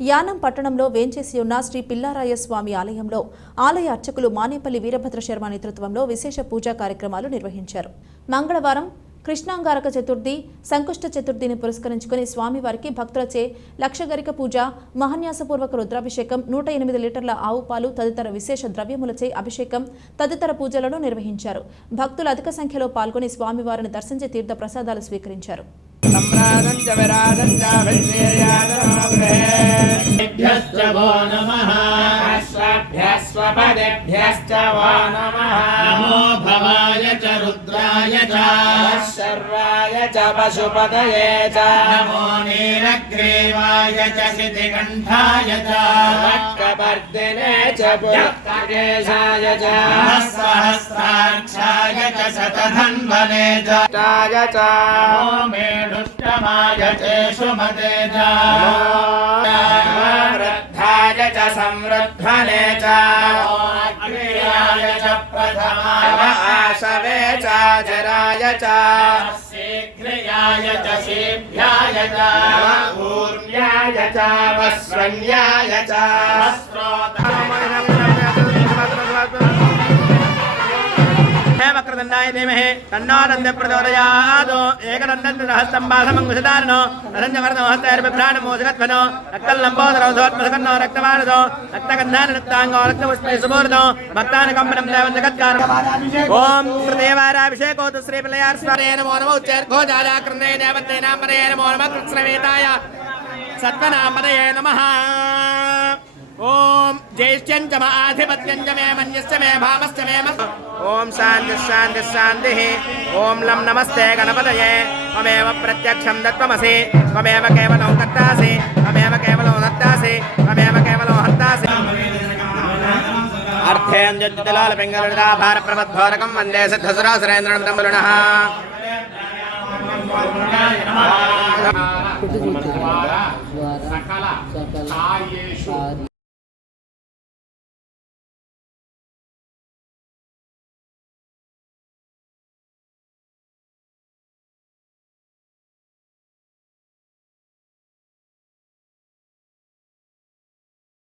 యానం పట్టణంలో వేంచేసి ఉన్న శ్రీ పిల్లారాయ స్వామి ఆలయంలో ఆలయ అర్చకులు మానేపల్లి వీరభద్ర శర్మ నేతృత్వంలో విశేష పూజా కార్యక్రమాలు నిర్వహించారు. మంగళవారం కృష్ణాంగారక చతుర్థి సంకుష్ట చతుర్థిని పురస్కరించుకుని స్వామివారికి భక్తులచే లక్షగరిక పూజ మహాన్యాసపూర్వక రుద్రాభిషేకం నూట ఎనిమిది లీటర్ల ఆవు పాలు తదితర విశేష ద్రవ్యములచే అభిషేకం తదితర పూజలను నిర్వహించారు. భక్తులు అధిక సంఖ్యలో పాల్గొని స్వామివారిని దర్శించి తీర్థ ప్రసాదాలు స్వీకరించారు वो नमः। विश्वेर्यादभ्यस्वपदेभ्यश्च वो नमः। नमो भवाय च रुद्राय च। सर्वाय च पशुपतये च। नमो नीलग्रीवाय च शितिकण्ठाय च। भक्तवर्धिने च पुरकेशाय च। सहस्राक्षाय च शतधन्वने च। च। नमो मेढुष्टमाय चेषुमते च। वृद्धाय च संवृद्धने च। अग्नियाय च प्रथमाय आशवे च जराय च। शीघ्रयाय च सेभ्याय च। च वस्वन्याय च। ధీమహి తన్నోనంద ప్రచోదయాదో ఏకదండంహస్తంబాధమంగుషదారణో నరంజవర్ణో హస్తైర్బిభ్రాణమోజగత్వనో రక్తల్లంబోదరో సోత్మసకన్నో రక్తవారదో రక్తగంధాన రక్తాంగో రక్తపుష్పే సుబోర్దో భక్తాని కంపనం దేవం జగత్కారం ఓం శ్రీదేవారాభిషేకోతు శ్రీ పిల్లయార్ స్వరే నమో నమో ఉచ్చేర్ఘో జాజాకృందే ఓం జ్యేష్ఠ్యం చ ఆధిపత్యం చ మే మన్యశ్చ మే భామశ్చ మే ఓం శాంతి శాంతి శాంతి. ఓం లం నమస్తే గణపతయే. త్వమేవ ప్రత్యక్షం దత్వమసి. త్వమేవ కేవలం కర్తాసి త్వమేవ కేవలం హర్తాసి త్వమేవ కేవలం హర్తాసి అర్థేంద్యులాల పింగళుడా భార ప్రబద్ధోరకం వందే సిద్ధసురా సురేంద్రం తమ్ములునః సకల